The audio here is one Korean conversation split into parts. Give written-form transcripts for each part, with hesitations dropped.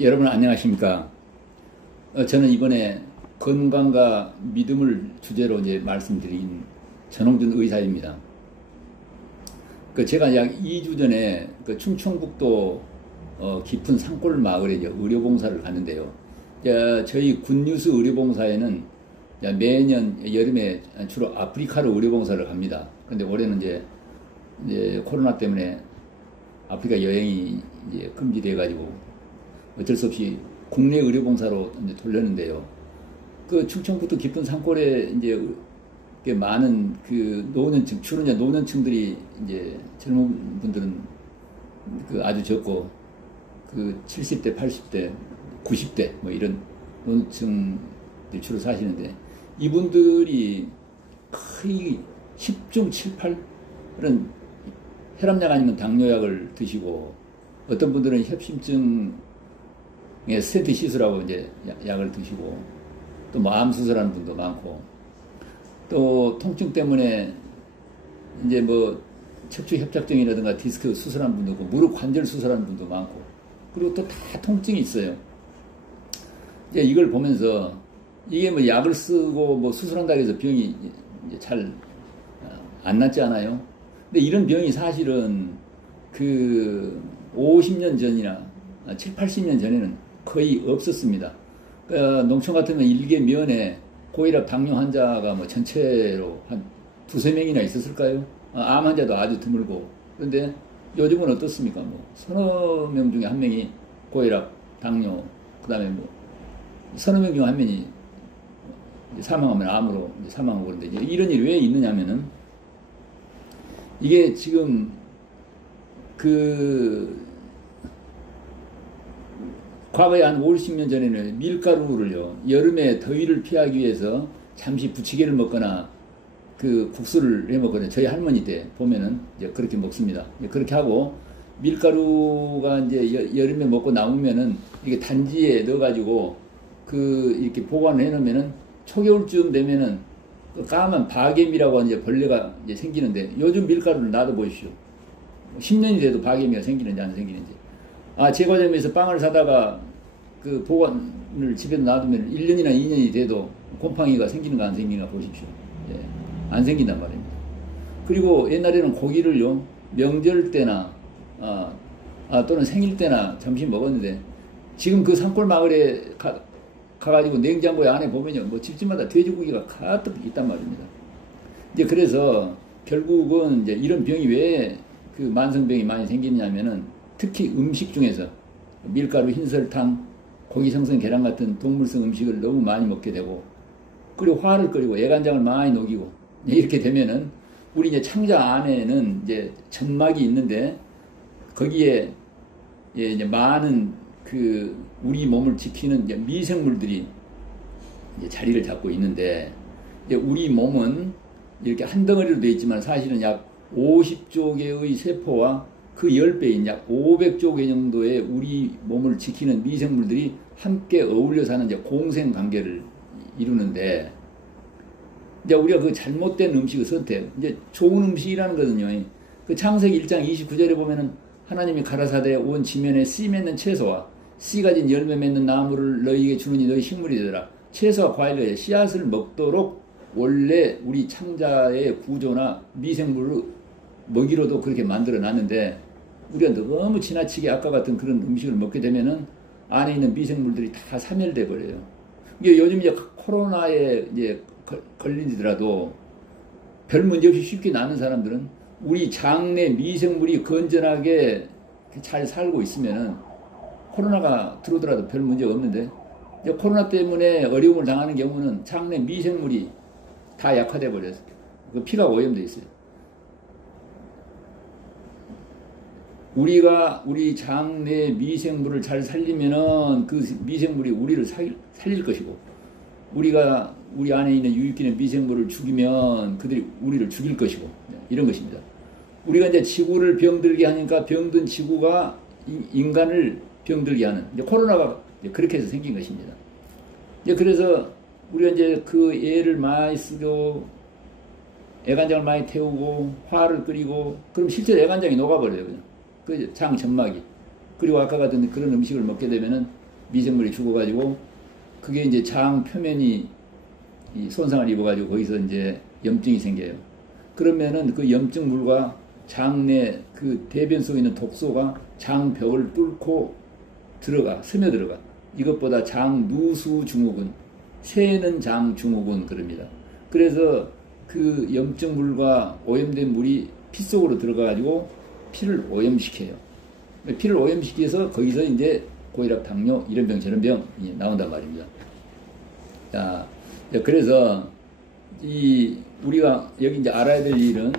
여러분 안녕하십니까? 저는 이번에 건강과 믿음을 주제로 이제 말씀드린 전홍준 의사입니다. 제가 약 2주 전에 충청북도 깊은 산골 마을에 의료봉사를 갔는데요. 저희 굿뉴스 의료봉사에는 매년 여름에 주로 아프리카로 의료봉사를 갑니다. 그런데 올해는 이제 코로나 때문에 아프리카 여행이 이제 금지돼가지고 어쩔 수 없이 국내 의료봉사로 이제 돌렸는데요. 충청북도 깊은 산골에 이제 많은 노년층, 주로 이제 노년층들이 이제 젊은 분들은 아주 적고 70대, 80대, 90대 뭐 이런 노년층들이 주로 사시는데 이분들이 거의 10중 7, 8은 혈압약 아니면 당뇨약을 드시고 어떤 분들은 협심증 스텐트 시술하고 이제 약을 드시고 또 뭐 암 수술하는 분도 많고 또 통증 때문에 이제 뭐 척추 협착증이라든가 디스크 수술하는 분도 있고 무릎 관절 수술하는 분도 많고 그리고 또 다 통증이 있어요. 이제 이걸 보면서 이게 뭐 약을 쓰고 뭐 수술한다고 해서 병이 잘 안 낫지 않아요? 근데 이런 병이 사실은 50년 전이나 7, 80년 전에는 거의 없었습니다. 농촌 같으면 일개 면에 고혈압 당뇨 환자가 뭐 전체로 한 두세 명이나 있었을까요? 암 환자도 아주 드물고. 그런데 요즘은 어떻습니까? 뭐 서너 명 중에 한 명이 고혈압, 당뇨, 그 다음에 뭐 서너 명 중에 한 명이 사망하면 암으로 사망하고 그런데 이런 일이 왜 있느냐면은 이게 지금 과거에 한 50년 전에는 밀가루를요, 여름에 더위를 피하기 위해서 잠시 부치개를 먹거나 국수를 해 먹거나 저희 할머니 때 보면은 이제 그렇게 먹습니다. 그렇게 하고 밀가루가 이제 여름에 먹고 남으면은 이게 단지에 넣어가지고 이렇게 보관을 해 놓으면은 초겨울쯤 되면은 까만 바개미라고 하는 벌레가 이제 생기는데 요즘 밀가루를 놔둬 보십시오. 10년이 돼도 바개미가 생기는지 안 생기는지. 제과점에서 빵을 사다가 보관을 집에 놔두면 1년이나 2년이 돼도 곰팡이가 생기는가 안 생기는가 보십시오. 예, 안 생긴단 말입니다. 그리고 옛날에는 고기를요, 명절 때나, 또는 생일 때나 잠시 먹었는데, 지금 산골 마을에 가가지고 냉장고에 안에 보면요, 뭐 집집마다 돼지고기가 가득 있단 말입니다. 이제 그래서 결국은 이제 이런 병이 왜 만성병이 많이 생기냐면은 특히 음식 중에서 밀가루, 흰설탕, 고기 생선, 계란 같은 동물성 음식을 너무 많이 먹게 되고 그리고 화를 끓이고 애간장을 많이 녹이고 이렇게 되면은 우리 이제 창자 안에는 이제 점막이 있는데 거기에 이제 많은 우리 몸을 지키는 이제 미생물들이 이제 자리를 잡고 있는데 이제 우리 몸은 이렇게 한 덩어리로 되어 있지만 사실은 약 50조 개의 세포와 10배인 약 500조 개 정도의 우리 몸을 지키는 미생물들이 함께 어울려 사는 이제 공생 관계를 이루는데, 이제 우리가 잘못된 음식의 선택, 이제 좋은 음식이라는 거는요, 창세기 1장 29절에 보면은 하나님이 가라사대 온 지면에 씨 맺는 채소와 씨 가진 열매 맺는 나무를 너희에게 주느니 너희 식물이 되더라. 채소와 과일의 씨앗을 먹도록 원래 우리 창자의 구조나 미생물을 먹이로도 그렇게 만들어 놨는데 우리가 너무 지나치게 아까 같은 그런 음식을 먹게 되면은 안에 있는 미생물들이 다 사멸돼 버려요. 이게 요즘 이제 코로나에 이제 걸리더라도 별 문제 없이 쉽게 나는 사람들은 우리 장내 미생물이 건전하게 잘 살고 있으면은 코로나가 들어오더라도 별 문제가 없는데 이제 코로나 때문에 어려움을 당하는 경우는 장내 미생물이 다 약화돼 버려서 피가 오염돼 있어요. 우리가 우리 장내 미생물을 잘 살리면은 미생물이 우리를 살릴 것이고 우리가 우리 안에 있는 유익기는 미생물을 죽이면 그들이 우리를 죽일 것이고 이런 것입니다. 우리가 이제 지구를 병들게 하니까 병든 지구가 인간을 병들게 하는 이제 코로나가 이제 그렇게 해서 생긴 것입니다. 이제 그래서 우리가 이제 애를 많이 쓰고 애간장을 많이 태우고 화를 끓이고 그럼 실제로 애간장이 녹아버려요. 그냥. 장 점막이. 그리고 아까 같은 그런 음식을 먹게 되면은 미생물이 죽어가지고 그게 이제 장 표면이 이 손상을 입어가지고 거기서 이제 염증이 생겨요. 그러면은 그 염증물과 장 내 그 대변 속에 있는 독소가 장벽을 뚫고 스며들어가. 이것보다 장 누수 증후군, 새는 장 증후군 그럽니다. 그래서 그 염증물과 오염된 물이 피 속으로 들어가가지고 피를 오염시켜요. 피를 오염시켜서 거기서 이제 고혈압, 당뇨, 이런 병, 저런 병이 나온단 말입니다. 자, 그래서 우리가 여기 이제 알아야 될 일은,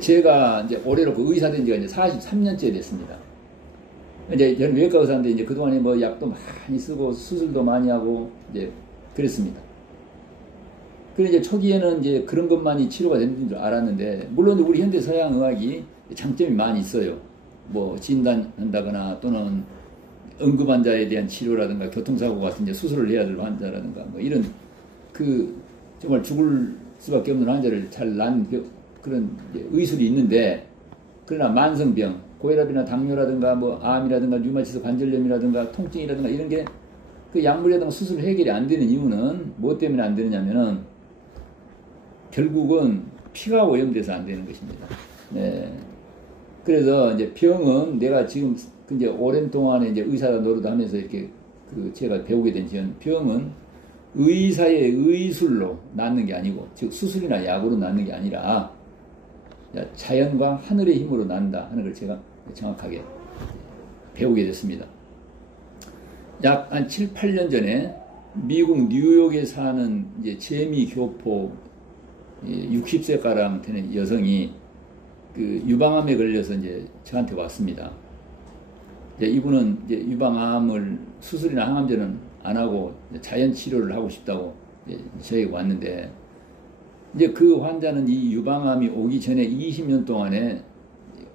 제가 이제 올해로 그 의사 된 지가 이제 43년째 됐습니다. 이제 저는 외과 의사인데 이제 그동안에 뭐 약도 많이 쓰고 수술도 많이 하고 이제 그랬습니다. 그래 이제 초기에는 이제 그런 것만이 치료가 되는 줄 알았는데, 물론 우리 현대 서양 의학이 장점이 많이 있어요. 뭐 진단한다거나 또는 응급 환자에 대한 치료라든가 교통사고 같은 이제 수술을 해야 될 환자라든가 뭐 이런 그 정말 죽을 수밖에 없는 환자를 잘 난 그런 의술이 있는데, 그러나 만성병, 고혈압이나 당뇨라든가 뭐 암이라든가 류마티스 관절염이라든가 통증이라든가 이런 게 그 약물이라든가 수술 해결이 안 되는 이유는 뭐 때문에 안 되느냐면은 결국은 피가 오염돼서 안 되는 것입니다. 네. 그래서 이제 병은 내가 지금 이제 오랜 동안에 이제 의사 노릇하면서 이렇게 제가 배우게 된 병은 의사의 의술로 낫는 게 아니고, 즉 수술이나 약으로 낫는 게 아니라 자연과 하늘의 힘으로 난다 하는 걸 제가 정확하게 배우게 됐습니다. 약 한 7, 8년 전에 미국 뉴욕에 사는 이제 재미 교포 60세가량 되는 여성이 그 유방암에 걸려서 이제 저한테 왔습니다. 이분은 이제 유방암을 수술이나 항암제는 안 하고 자연 치료를 하고 싶다고 저에게 왔는데, 이제 그 환자는 이 유방암이 오기 전에 20년 동안에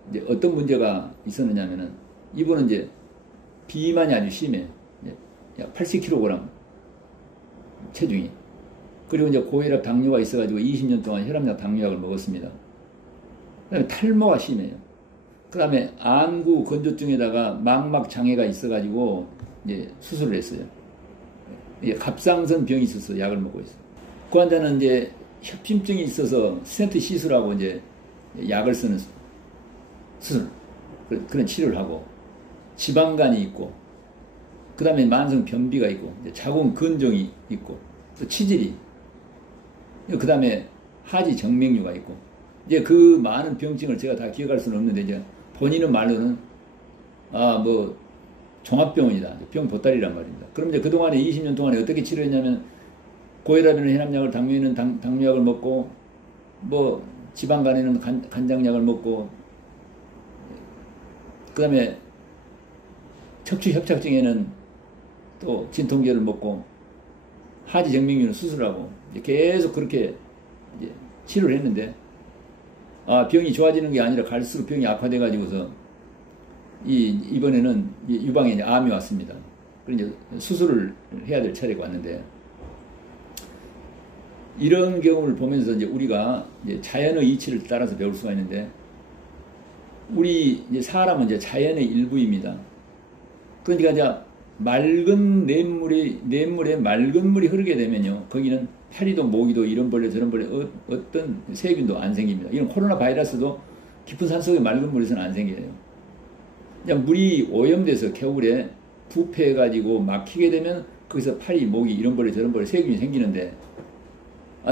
이제 어떤 문제가 있었느냐면은, 이분은 이제 비만이 아주 심해. 약 80kg 체중이. 그리고 이제 고혈압, 당뇨가 있어가지고 20년 동안 혈압약, 당뇨약을 먹었습니다. 그다음에 탈모가 심해요. 그 다음에 안구 건조증에다가 망막 장애가 있어가지고 이제 수술을 했어요. 갑상선 병이 있어서 약을 먹고 있어요. 그 환자는 이제 협심증이 있어서 스텐트 시술하고 이제 약을 쓰는 수술, 그런 치료를 하고, 지방간이 있고, 그 다음에 만성 변비가 있고, 자궁 근종이 있고, 또 치질이, 그 다음에 하지 정맥류가 있고, 이제 그 많은 병증을 제가 다 기억할 수는 없는데, 이제 본인은 말로는 뭐 종합병원이다, 병 보따리란 말입니다. 그럼 이제 그동안에 20년 동안에 어떻게 치료했냐면, 고혈압에는 혈압약을, 당뇨에는 당뇨약을 먹고, 뭐 지방간에는 간장약을 먹고, 그 다음에 척추협착증에는 또 진통제를 먹고, 하지정맥류는 수술하고, 계속 그렇게 이제 치료를 했는데, 병이 좋아지는 게 아니라 갈수록 병이 악화돼가지고서 이번에는 유방에 이제 암이 왔습니다. 그래서 이제 수술을 해야 될 차례가 왔는데, 이런 경우를 보면서 이제 우리가 이제 자연의 이치를 따라서 배울 수가 있는데, 우리 이제 사람은 이제 자연의 일부입니다. 그러니까 이제 맑은 냇물에 맑은 물이 흐르게 되면요, 거기는 파리도 모기도 이런 벌레 저런 벌레 어떤 세균도 안 생깁니다. 이런 코로나 바이러스도 깊은 산속의 맑은 물에서는 안 생겨요. 그냥 물이 오염돼서 겨울에 부패해가지고 막히게 되면 거기서 파리, 모기 이런 벌레 저런 벌레 세균이 생기는데,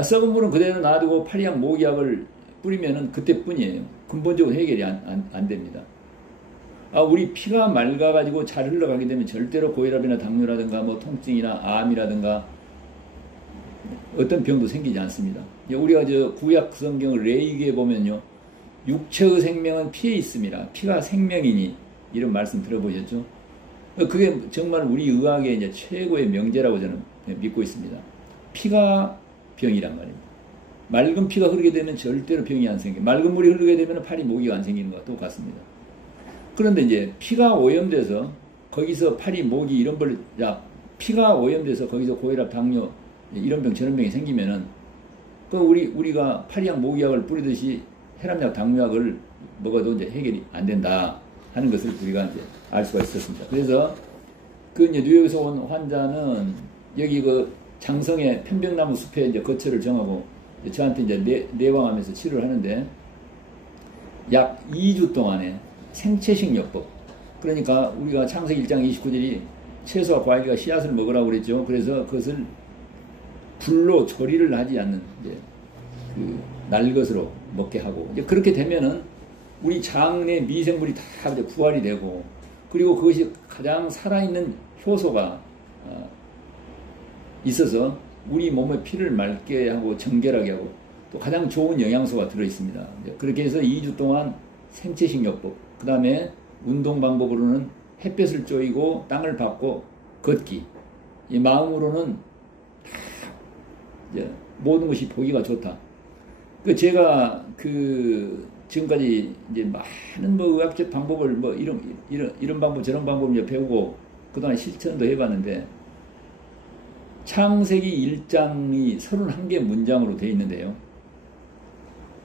썩은 물은 그대로 놔두고 파리약, 모기약을 뿌리면은 그때뿐이에요. 근본적으로 해결이 안 됩니다. 우리 피가 맑아가지고 잘 흘러가게 되면 절대로 고혈압이나 당뇨라든가 뭐 통증이나 암이라든가 어떤 병도 생기지 않습니다. 우리가 저 구약 성경을 레위기에 보면요, 육체의 생명은 피에 있습니다. 피가 생명이니, 이런 말씀 들어보셨죠? 그게 정말 우리 의학의 이제 최고의 명제라고 저는 믿고 있습니다. 피가 병이란 말입니다. 맑은 피가 흐르게 되면 절대로 병이 안 생겨요. 맑은 물이 흐르게 되면 파리, 모기가 안 생기는 것과 똑같습니다. 그런데 이제 피가 오염돼서 거기서 파리, 모기 이런 벌레, 피가 오염돼서 거기서 고혈압, 당뇨 이런 병 저런 병이 생기면은 우리가 파리약, 모기약을 뿌리듯이 혈압약, 당뇨약을 먹어도 이제 해결이 안 된다 하는 것을 우리가 이제 알 수가 있었습니다. 그래서 그 이제 뉴욕에서 온 환자는 여기 그 장성의 편백나무 숲에 이제 거처를 정하고 저한테 이제 내왕하면서 치료를 하는데 약 2주 동안에 생채식요법, 그러니까 우리가 창세기 1장 29절이 채소와 과일과 씨앗을 먹으라고 그랬죠. 그래서 그것을 불로 조리를 하지 않는 이제 그 날것으로 먹게 하고, 이제 그렇게 되면은 우리 장 내 미생물이 다 이제 부활이 되고, 그리고 그것이 가장 살아있는 효소가 있어서 우리 몸의 피를 맑게 하고 정결하게 하고 또 가장 좋은 영양소가 들어있습니다. 그렇게 해서 2주 동안 생채식요법, 그 다음에 운동 방법으로는 햇볕을 쬐이고 땅을 밟고 걷기, 이 마음으로는 이제 모든 것이 보기가 좋다. 그 제가 그 지금까지 이제 많은 뭐 의학적 방법을 뭐 이런 방법 저런 방법 이제 배우고 그동안 실천도 해봤는데, 창세기 1장이 31개 문장으로 되어 있는데요.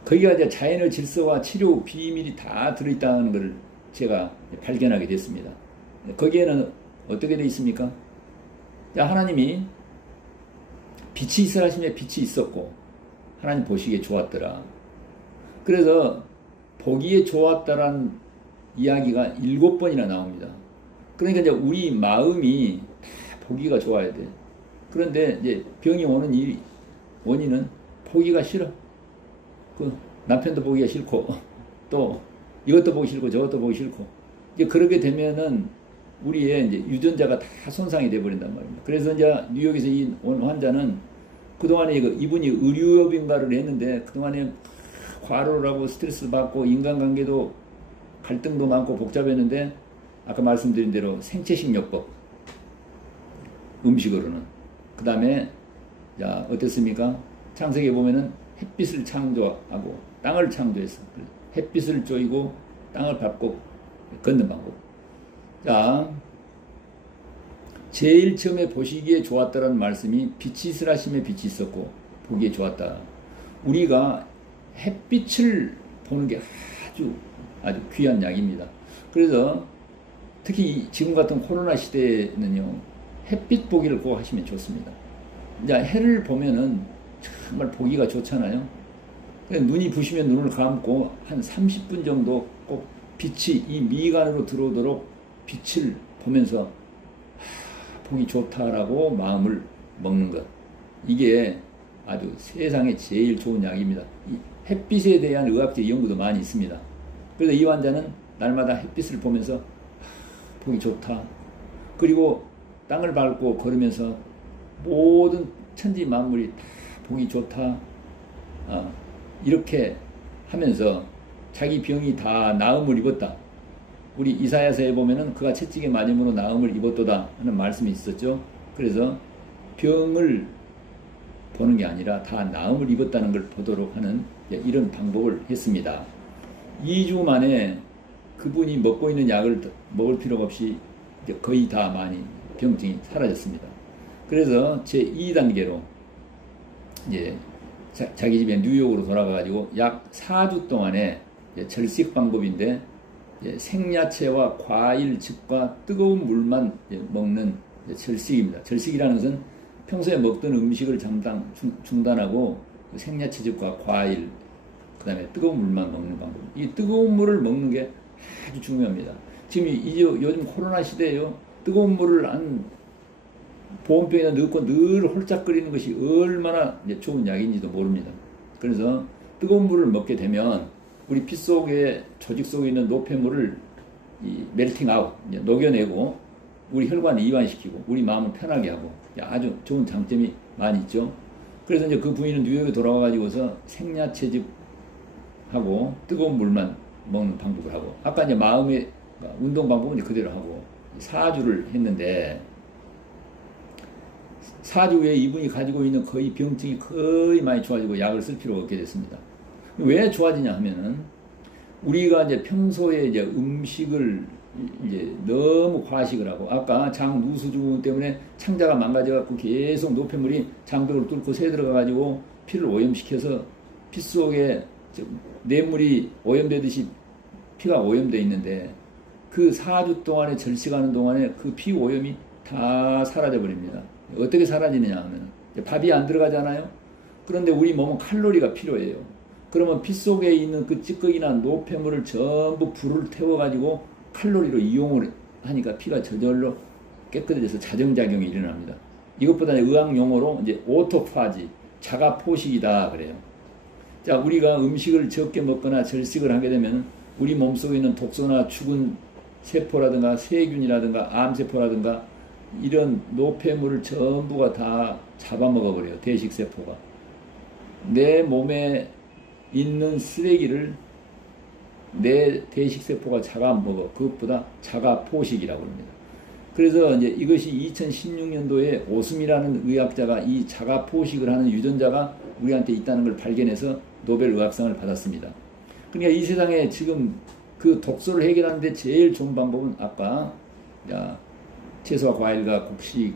거기가 이제 자연의 질서와 치료 비밀이 다 들어있다는 것을 제가 발견하게 됐습니다. 거기에는 어떻게 되어 있습니까? 하나님이 빛이 있으라 하시며 빛이 있었고 하나님 보시기에 좋았더라. 그래서 보기에 좋았다라는 이야기가 7번이나 나옵니다. 그러니까 이제 우리 마음이 다 보기가 좋아야 돼. 그런데 이제 병이 오는 원인은 보기가 싫어. 그 남편도 보기가 싫고 또 이것도 보기 싫고 저것도 보기 싫고, 이제 그렇게 되면은 우리의 이제 유전자가 다 손상이 돼 버린단 말입니다. 그래서 이제 뉴욕에서 이 온 환자는 그동안에 이분이 의료업인가를 했는데 그동안에 과로를 하고 스트레스 받고 인간관계도 갈등도 많고 복잡했는데, 아까 말씀드린 대로 생채식요법, 음식으로는, 그 다음에 어땠습니까? 창세기에 보면은 햇빛을 창조하고 땅을 창조해서 햇빛을 쬐이고 땅을 밟고 걷는 방법. 자, 제일 처음에 보시기에 좋았다라는 말씀이 빛이 있으라심에 빛이 있었고 보기에 좋았다. 우리가 햇빛을 보는 게 아주 귀한 약입니다. 그래서 특히 지금 같은 코로나 시대에는요, 햇빛 보기를 꼭 하시면 좋습니다. 이제 해를 보면은 정말 보기가 좋잖아요. 눈이 부시면 눈을 감고 한 30분 정도 꼭 빛이 이 미간으로 들어오도록 빛을 보면서 보기 좋다라고 마음을 먹는 것, 이게 아주 세상에 제일 좋은 약입니다. 이 햇빛에 대한 의학적 연구도 많이 있습니다. 그래서 이 환자는 날마다 햇빛을 보면서 보기 좋다. 그리고 땅을 밟고 걸으면서 모든 천지 만물이 다 보기 좋다. 이렇게 하면서 자기 병이 다 나음을 입었다. 우리 이사야서에 보면은 그가 채찍에 맞음으로 나음을 입었도다 하는 말씀이 있었죠. 그래서 병을 보는 게 아니라 다 나음을 입었다는 걸 보도록 하는 이런 방법을 했습니다. 2주 만에 그분이 먹고 있는 약을 먹을 필요가 없이 거의 다 많이 병증이 사라졌습니다. 그래서 제2단계로 이제 자기 집에 뉴욕으로 돌아가가지고 약 4주 동안의 절식 방법인데, 생야채와 과일, 즙과 뜨거운 물만 먹는 절식입니다. 절식이라는 것은 평소에 먹던 음식을 중단하고 생야채즙과 과일, 그 다음에 뜨거운 물만 먹는 방법. 이 뜨거운 물을 먹는 게 아주 중요합니다. 지금 요즘 코로나 시대에요, 뜨거운 물을 한 보온병에 넣고 늘 홀짝거리는 것이 얼마나 좋은 약인지도 모릅니다. 그래서 뜨거운 물을 먹게 되면 우리 피 속에, 조직 속에 있는 노폐물을 멜팅 아웃, 녹여내고 우리 혈관을 이완시키고 우리 마음을 편하게 하고 아주 좋은 장점이 많이 있죠. 그래서 이제 그 부인은 뉴욕에 돌아와가지고서 생야채즙하고 뜨거운 물만 먹는 방법을 하고, 아까 이제 마음의 운동 방법은 그대로 하고 4주를 했는데, 4주 후에 이분이 가지고 있는 거의 병증이 거의 많이 좋아지고 약을 쓸 필요가 없게 됐습니다. 왜 좋아지냐 하면은, 우리가 이제 평소에 이제 음식을 이제 너무 과식을 하고, 아까 장 누수증 때문에 창자가 망가져갖고 계속 노폐물이 장벽을 뚫고 새 들어가가지고 피를 오염시켜서 피 속에 뇌물이 오염되듯이 피가 오염되어 있는데, 그 4주 동안에 절식하는 동안에 그 피 오염이 다 사라져 버립니다. 어떻게 사라지느냐 하면 밥이 안 들어가잖아요. 그런데 우리 몸은 칼로리가 필요해요. 그러면 피 속에 있는 그 찌꺼기나 노폐물을 전부 불을 태워가지고 칼로리로 이용을 하니까 피가 저절로 깨끗해져서 자정작용이 일어납니다. 이것보다는 의학 용어로 이제 오토파지, 자가 포식이다 그래요. 자, 우리가 음식을 적게 먹거나 절식을 하게 되면 우리 몸속에 있는 독소나 죽은 세포라든가 세균이라든가 암세포라든가 이런 노폐물을 전부가 다 잡아먹어버려요. 대식세포가. 내 몸에 있는 쓰레기를 내 대식세포가 잡아먹어. 그것보다 자가포식이라고 합니다. 그래서 이제 이것이 2016년도에 오스미라는 의학자가 이 자가포식을 하는 유전자가 우리한테 있다는 걸 발견해서 노벨 의학상을 받았습니다. 그러니까 이 세상에 지금 그 독소를 해결하는데 제일 좋은 방법은 아까 채소와 과일과 곡식,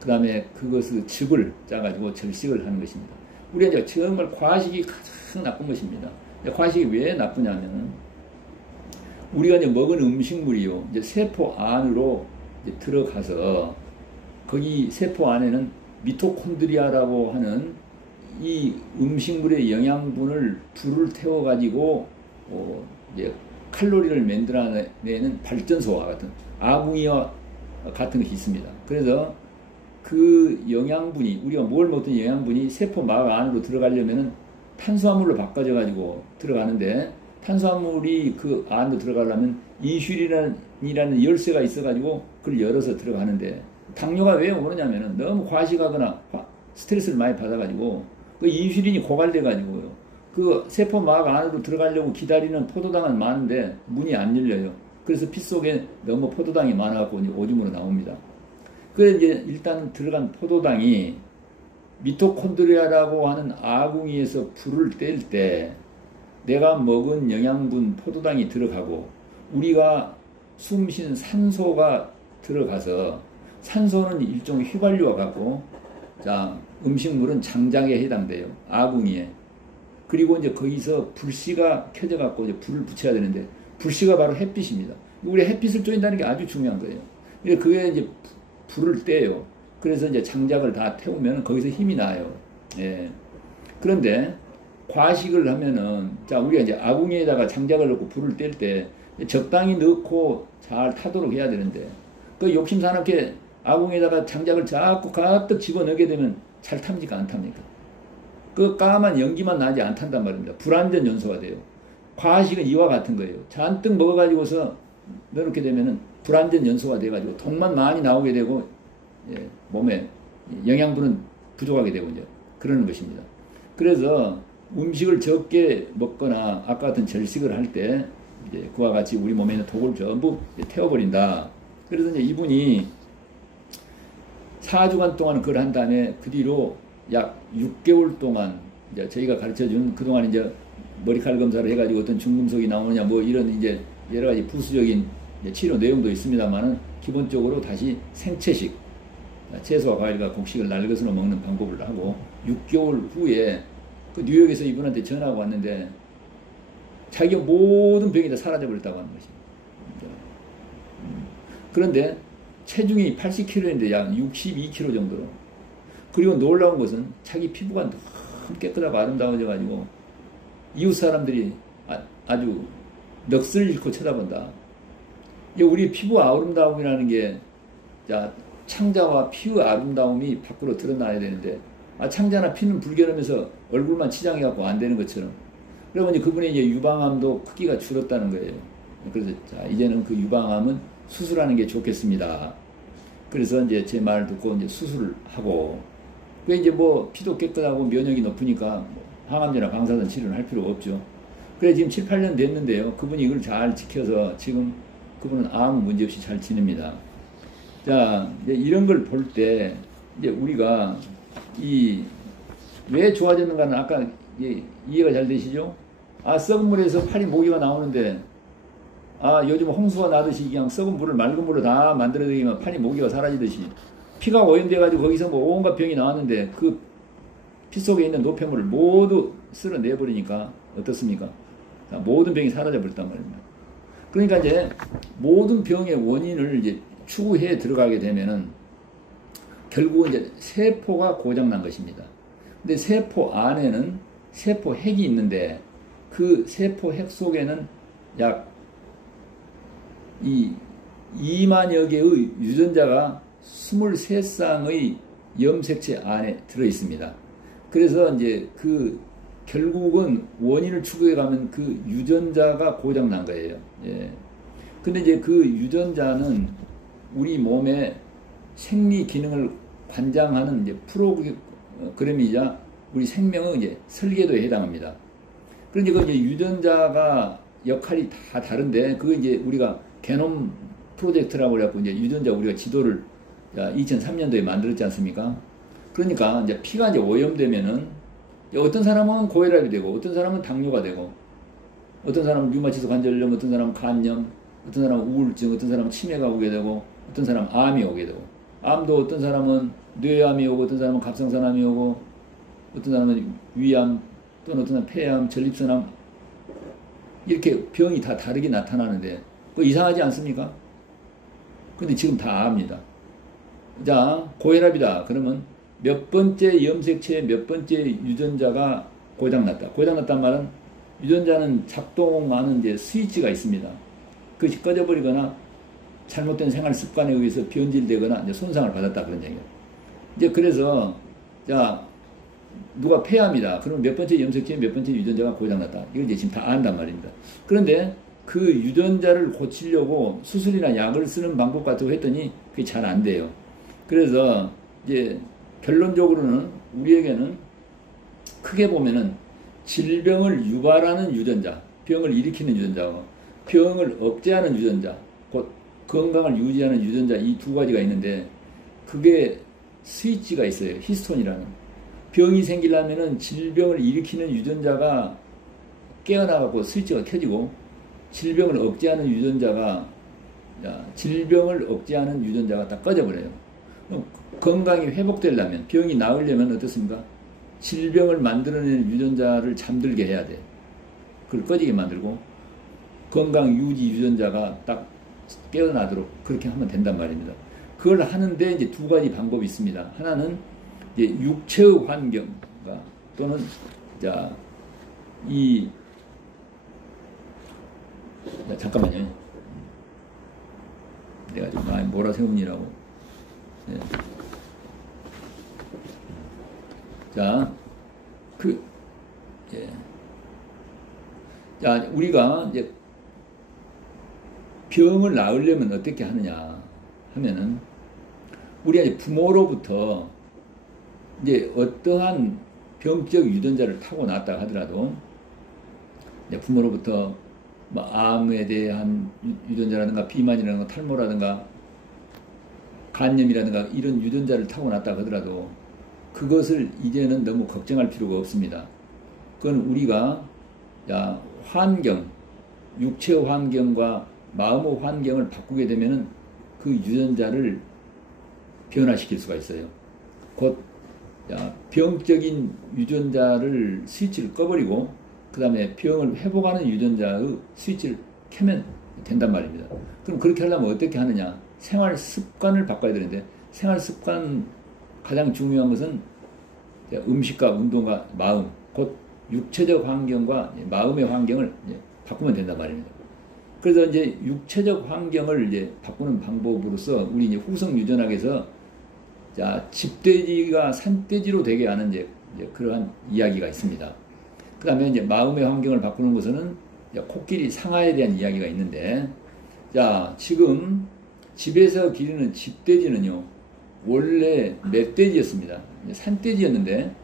그 다음에 그것을 즙을 짜가지고 절식을 하는 것입니다. 우리가 이제 정말 과식이 가장 나쁜 것입니다. 과식이 왜 나쁘냐면 우리가 이제 먹은 음식물이요, 이제 세포 안으로 이제 들어가서 거기 세포 안에는 미토콘드리아라고 하는 이 음식물의 영양분을 불을 태워가지고 이제 칼로리를 만들어내는 발전소와 같은 아궁이와 같은 것이 있습니다. 그래서 그 영양분이 우리가 뭘 먹든 영양분이 세포 막 안으로 들어가려면은 탄수화물로 바꿔져 가지고 들어가는데 탄수화물이 그 안으로 들어가려면 이슈린이라는 열쇠가 있어 가지고 그걸 열어서 들어가는데 당뇨가 왜 오느냐면은 너무 과식하거나 스트레스를 많이 받아 가지고 그 이슈린이 고갈돼 가지고요. 그 세포 막 안으로 들어가려고 기다리는 포도당은 많은데 문이 안 열려요. 그래서 피 속에 너무 포도당이 많아갖고 이제 오줌으로 나옵니다. 그래서 이제 일단 들어간 포도당이 미토콘드리아라고 하는 아궁이에서 불을 뗄 때 내가 먹은 영양분 포도당이 들어가고 우리가 숨쉰 산소가 들어가서 산소는 일종의 휘발유와 같고 자 음식물은 장작에 해당돼요. 아궁이에. 그리고 이제 거기서 불씨가 켜져 갖고 이제 불을 붙여야 되는데 불씨가 바로 햇빛입니다. 우리 햇빛을 쬐인다는 게 아주 중요한 거예요. 그게 이제 불을 떼요. 그래서 이제 장작을 다 태우면 거기서 힘이 나요. 예. 그런데 과식을 하면은 자 우리가 이제 아궁이에다가 장작을 넣고 불을 뗄 때 적당히 넣고 잘 타도록 해야 되는데 그 욕심사납게 아궁이에다가 장작을 자꾸 가득 집어넣게 되면 잘 탑니까 안 탑니까? 그 까만 연기만 나지 않단단 말입니다. 불완전 연소가 돼요. 과식은 이와 같은 거예요. 잔뜩 먹어가지고서 넣게 되면은 불완전 연소가 돼가지고 돈만 많이 나오게 되고 예, 몸에 영양분은 부족하게 되고 이제 그러는 것입니다. 그래서 음식을 적게 먹거나 아까 같은 절식을 할 때 이제 그와 같이 우리 몸에 있는 독을 전부 태워버린다. 그래서 이제 이분이 4주간 동안 그걸 한 다음에 그 뒤로 약 6개월 동안 이제 저희가 가르쳐준 그동안 이제 머리칼 검사를 해가지고 어떤 중금속이 나오느냐 뭐 이런 이제 여러 가지 부수적인 치료 내용도 있습니다만은 기본적으로 다시 생채식 채소와 과일과 곡식을 날것으로 먹는 방법을 하고 6개월 후에 그 뉴욕에서 이분한테 전화가 왔는데 자기가 모든 병이 다 사라져 버렸다고 하는 것입니다. 그런데 체중이 80kg인데 약 62kg 정도로 그리고 놀라운 것은 자기 피부가 너무 깨끗하고 아름다워져 가지고 이웃 사람들이 아주 넋을 잃고 쳐다본다. 우리 피부 아름다움이라는 게 자, 창자와 피의 아름다움이 밖으로 드러나야 되는데 창자나 피는 불결하면서 얼굴만 치장해갖고 안 되는 것처럼 그러면 이제 그분의 이제 유방암도 크기가 줄었다는 거예요. 그래서 자, 이제는 그 유방암은 수술하는 게 좋겠습니다. 그래서 이제 제 말을 듣고 이제 수술을 하고 그 이제 뭐 피도 깨끗하고 면역이 높으니까 항암제나 방사선 치료는 할 필요가 없죠. 그래 지금 7, 8년 됐는데요. 그분이 이걸 잘 지켜서 지금 그분은 아무 문제 없이 잘 지냅니다. 자, 이제 이런 걸 볼 때 이제 우리가 왜 좋아졌는가는 아까 이해가 잘 되시죠? 썩은 물에서 파리 모기가 나오는데 요즘 홍수가 나듯이 그냥 썩은 물을 맑은 물로 다 만들어내기만 파리 모기가 사라지듯이 피가 오염돼가지고 거기서 뭐 온갖 병이 나왔는데 그 피 속에 있는 노폐물을 모두 쓸어내버리니까 어떻습니까? 자, 모든 병이 사라져 버렸단 말입니다. 그러니까 이제 모든 병의 원인을 이제 추구해 들어가게 되면은 결국은 이제 세포가 고장난 것입니다. 근데 세포 안에는 세포 핵이 있는데 그 세포 핵 속에는 약 2만여 개의 유전자가 23쌍의 염색체 안에 들어 있습니다. 그래서 이제 그 결국은 원인을 추구해 가면 그 유전자가 고장 난 거예요. 예. 근데 이제 그 유전자는 우리 몸의 생리 기능을 관장하는 이제 프로그램이자 우리 생명의 이제 설계도에 해당합니다. 그런데 그 이제 유전자가 역할이 다 다른데 그거 이제 우리가 게놈 프로젝트라고 그래갖고 이제 유전자 우리가 지도를 2003년도에 만들었지 않습니까? 그러니까 이제 피가 이제 오염되면은 어떤 사람은 고혈압이 되고 어떤 사람은 당뇨가 되고 어떤 사람은 류마티스 관절염, 어떤 사람은 간염, 어떤 사람은 우울증, 어떤 사람은 치매가 오게 되고 어떤 사람은 암이 오게 되고 암도 어떤 사람은 뇌암이 오고 어떤 사람은 갑상선암이 오고 어떤 사람은 위암 또는 어떤 사람은 폐암, 전립선암 이렇게 병이 다 다르게 나타나는데 그거 이상하지 않습니까? 근데 지금 다 압니다. 자, 고혈압이다. 그러면 몇 번째 염색체의 몇 번째 유전자가 고장났다. 고장났단 말은 유전자는 작동하는 이제 스위치가 있습니다. 그것이 꺼져버리거나 잘못된 생활 습관에 의해서 변질되거나 이제 손상을 받았다. 그런 얘기예요. 이제 그래서, 자, 누가 폐암이다. 그러면 몇 번째 염색체의 몇 번째 유전자가 고장났다. 이걸 이제 지금 다 안단 말입니다. 그런데 그 유전자를 고치려고 수술이나 약을 쓰는 방법 같은 거 했더니 그게 잘 안 돼요. 그래서 이제 결론적으로는 우리에게는 크게 보면은 질병을 유발하는 유전자, 병을 일으키는 유전자와 병을 억제하는 유전자, 곧 건강을 유지하는 유전자 이 두 가지가 있는데 그게 스위치가 있어요. 히스톤이라는. 병이 생기려면은 질병을 일으키는 유전자가 깨어나가고 스위치가 켜지고 질병을 억제하는 유전자가 딱 꺼져버려요. 건강이 회복되려면 병이 나으려면 어떻습니까? 질병을 만들어내는 유전자를 잠들게 해야 돼. 그걸 꺼지게 만들고 건강 유지 유전자가 딱 깨어나도록 그렇게 하면 된단 말입니다. 그걸 하는데 이제 두 가지 방법이 있습니다. 하나는 이제 육체의 환경과 또는 잠깐만요. 내가 좀 많이 몰아세우느라고. 네. 자, 자, 우리가 이제 병을 나으려면 어떻게 하느냐 하면은 우리가 이제 부모로부터 이제 어떠한 병적 유전자를 타고났다 하더라도 이제 부모로부터 뭐 암에 대한 유전자라든가 비만이라든가 탈모라든가 간염이라든가 이런 유전자를 타고났다 하더라도 그것을 이제는 너무 걱정할 필요가 없습니다. 그건 우리가 환경, 육체의 환경과 마음의 환경을 바꾸게 되면은 그 유전자를 변화시킬 수가 있어요. 곧 병적인 유전자를 스위치를 꺼버리고 그 다음에 병을 회복하는 유전자의 스위치를 켜면 된단 말입니다. 그럼 그렇게 하려면 어떻게 하느냐? 생활 습관을 바꿔야 되는데 생활 습관 가장 중요한 것은 음식과 운동과 마음, 곧 육체적 환경과 마음의 환경을 바꾸면 된단 말입니다. 그래서 이제 육체적 환경을 이제 바꾸는 방법으로서 우리 이제 후성 유전학에서 집돼지가 산돼지로 되게 하는 이제 그러한 이야기가 있습니다. 그 다음에 이제 마음의 환경을 바꾸는 것은 코끼리 상아에 대한 이야기가 있는데, 지금 집에서 기르는 집돼지는요, 원래 멧돼지였습니다. 산돼지였는데,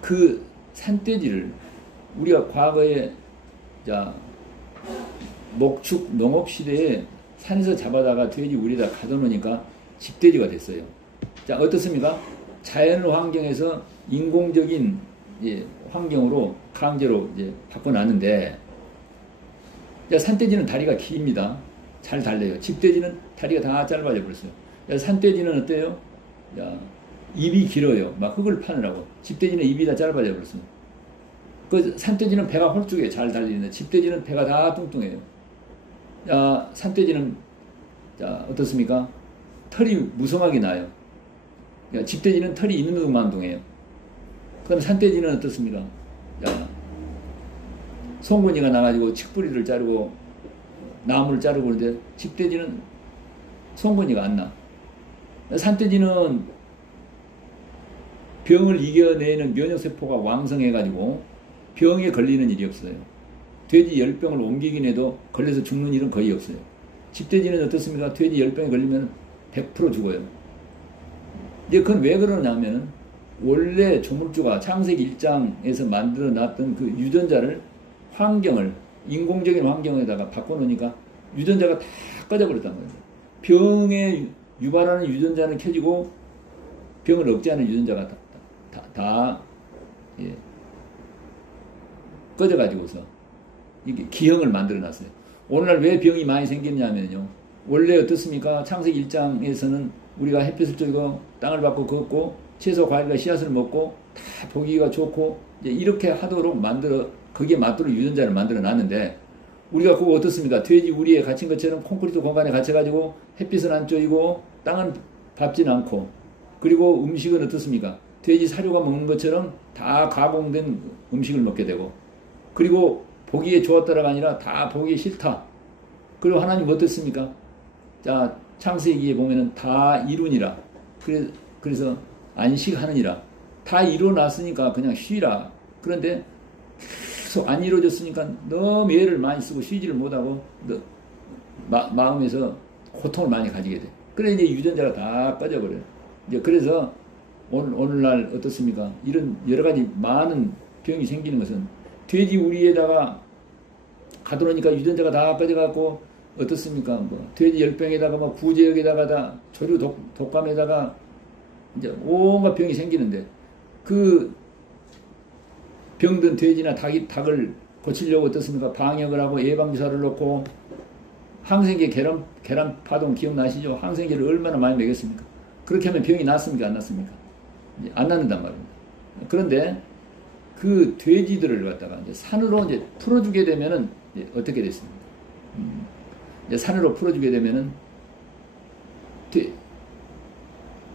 그 산돼지를 우리가 과거에, 목축 농업 시대에 산에서 잡아다가 돼지 우리에다 가둬놓으니까 집돼지가 됐어요. 어떻습니까? 자연 환경에서 인공적인 환경으로 강제로 바꿔놨는데, 산돼지는 다리가 깁니다. 잘 달려요. 집돼지는 다리가 다 짧아져 버렸어요. 산돼지는 어때요? 입이 길어요. 막 흙을 파느라고. 집돼지는 입이 다 짧아져 버렸어요. 그 산돼지는 배가 홀쭉해 잘 달리는데 집돼지는 배가 다 뚱뚱해요. 산돼지는 어떻습니까? 털이 무성하게 나요. 그러니까 집돼지는 털이 있는 동만 동해요. 그럼 산돼지는 어떻습니까? 야, 송곳니가 나가지고 칡뿌리를 자르고 나무를 자르고 그러는데 집돼지는 송곳니가 안 나. 산돼지는 병을 이겨내는 면역세포가 왕성해가지고 병에 걸리는 일이 없어요. 돼지 10병을 옮기긴 해도 걸려서 죽는 일은 거의 없어요. 집돼지는 어떻습니까? 돼지 10병에 걸리면 100% 죽어요. 이제 그건 왜 그러냐면 원래 조물주가 창세기 1장에서 만들어 놨던 그 유전자를 환경을 인공적인 환경에다가 바꿔놓으니까 유전자가 다 꺼져버렸단 말이에요. 병에 유발하는 유전자는 켜지고 병을 억제하는 유전자가 다 예, 꺼져가지고서 이게 기형을 만들어놨어요. 오늘날 왜 병이 많이 생겼냐면요. 원래 어떻습니까? 창세기 1장에서는 우리가 햇빛을 쬐고 땅을 밟고 걷고 채소 과일과 씨앗을 먹고 다 보기가 좋고 이제 이렇게 하도록 거기에 맞도록 유전자를 만들어 놨는데 우리가 그거 어떻습니까? 돼지 우리에 갇힌 것처럼 콘크리트 공간에 갇혀가지고 햇빛은 안 쬐이고 땅은 밟진 않고 그리고 음식은 어떻습니까? 돼지 사료가 먹는 것처럼 다 가공된 음식을 먹게 되고 그리고 보기에 좋았다가 아니라 다 보기 싫다. 그리고 하나님 어떻습니까? 자, 창세기에 보면은 다 이루니라. 그래서 안식하느니라. 다 이루어놨으니까 그냥 쉬라. 그런데 계속 안 이루어졌으니까 너무 애를 많이 쓰고 쉬지를 못하고 마음에서 고통을 많이 가지게 돼. 그래 이제 유전자가 다 꺼져버려요. 이제 그래서 오늘날 어떻습니까? 이런 여러 가지 많은 병이 생기는 것은 돼지 우리에다가 가둬놓으니까 유전자가 다 꺼져갖고 어떻습니까? 뭐 돼지 10병에다가 뭐 구제역에다가 다 조류 독감에다가 이제 온갖 병이 생기는데 그 병든 돼지나 닭을 고치려고 어떻습니까? 방역을 하고 예방주사를 놓고 항생제 계란 파동 기억나시죠? 항생제를 얼마나 많이 먹였습니까? 그렇게 하면 병이 낫습니까? 안 낫습니까? 안 낫는단 말입니다. 그런데 그 돼지들을 갖다가 이제 산으로 이제 풀어주게 되면은 이제 어떻게 됐습니까? 이제 산으로 풀어주게 되면은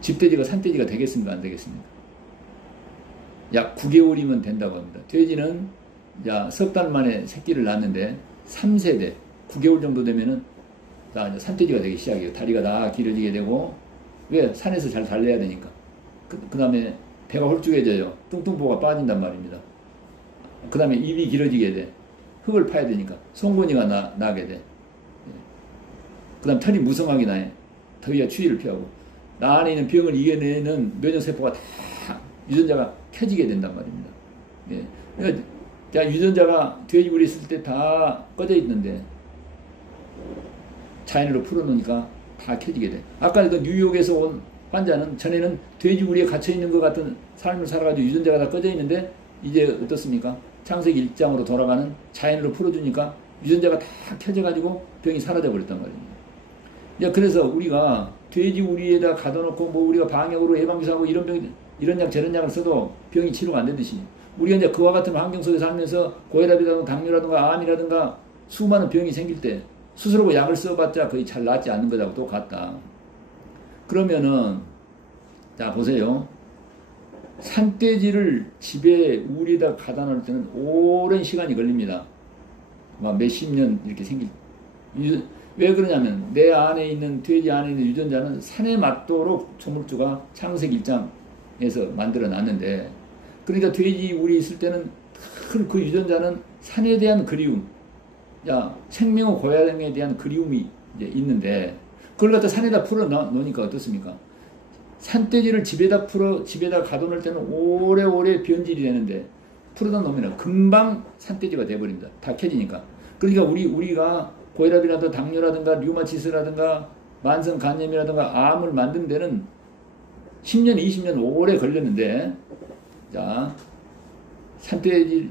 집돼지가 산돼지가 되겠습니까? 안 되겠습니까? 약 9개월이면 된다고 합니다. 돼지는 석 달 만에 새끼를 낳는데 3세대 9개월 정도 되면은 다 이제 산돼지가 되기 시작해요. 다리가 다 길어지게 되고 왜? 산에서 잘 달려야 되니까. 그 다음에 배가 홀쭉해져요. 뚱뚱보가 빠진단 말입니다. 그 다음에 입이 길어지게 돼. 흙을 파야 되니까. 송곳니가 나게 돼. 그 다음 털이 무성하게 나요. 더위와 추위를 피하고. 나 안에 있는 병을 이겨내는 면역세포가 다 유전자가 켜지게 된단 말입니다. 예. 그러니까 유전자가 돼지굴이 있을 때 다 꺼져 있는데 자연으로 풀어놓으니까 다 켜지게 돼. 아까 그 뉴욕에서 온 환자는 전에는 돼지굴이에 갇혀있는 것 같은 삶을 살아가지고 유전자가 다 꺼져 있는데 이제 어떻습니까? 창세기 1장으로 돌아가는 자연으로 풀어주니까 유전자가 다 켜져가지고 병이 사라져 버렸단 말입니다. 그래서 우리가 돼지우리에다 가둬놓고 뭐 우리가 방역으로 예방주사하고 이런 약 저런 약을 써도 병이 치료가 안 되듯이 우리가 이제 그와 같은 환경 속에 살면서 고혈압이라든가 당뇨라든가 암이라든가 수많은 병이 생길 때 스스로 약을 써봤자 거의 잘 낫지 않는 것하고 똑같다. 그러면은 자 보세요. 산돼지를 집에 우리에다 가다 놓을 때는 오랜 시간이 걸립니다. 막 몇십 년 이렇게 왜 그러냐면 내 안에 있는 돼지 안에 있는 유전자는 산에 맞도록 조물주가 창세기 1장에서 만들어 놨는데 그러니까 돼지 우리 있을 때는 그 유전자는 산에 대한 그리움, 생명의 고향에 대한 그리움이 이제 있는데 그걸 갖다 산에다 풀어 놓으니까 어떻습니까? 산돼지를 집에다 가둬놓을 때는 오래오래 변질이 되는데 풀어다 놓으면 금방 산돼지가 돼버립니다. 다 켜지니까. 그러니까 우리가 고혈압이라든가 당뇨라든가 류마티스라든가 만성 간염이라든가 암을 만든 데는 10년, 20년 오래 걸렸는데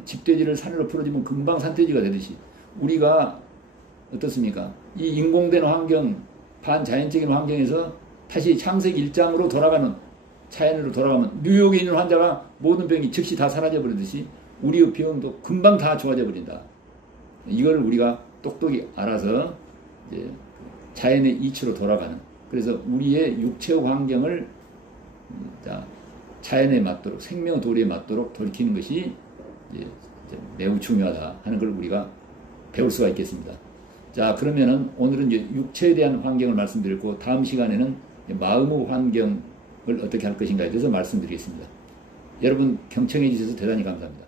집돼지를 산으로 풀어주면 금방 산돼지가 되듯이 우리가 어떻습니까? 이 인공된 환경, 반자연적인 환경에서 다시 창세기 1장으로 돌아가는 자연으로 돌아가면 뉴욕에 있는 환자가 모든 병이 즉시 다 사라져 버리듯이 우리의 병도 금방 다 좋아져 버린다. 이걸 우리가 똑똑히 알아서 이제 자연의 이치로 돌아가는 그래서 우리의 육체 환경을 자, 자연에 맞도록 생명 도리에 맞도록 돌이키는 것이 이제 매우 중요하다 하는 걸 우리가 배울 수가 있겠습니다. 자, 그러면은 오늘은 이제 육체에 대한 환경을 말씀드렸고 다음 시간에는 마음의 환경을 어떻게 할 것인가에 대해서 말씀드리겠습니다. 여러분 경청해 주셔서 대단히 감사합니다.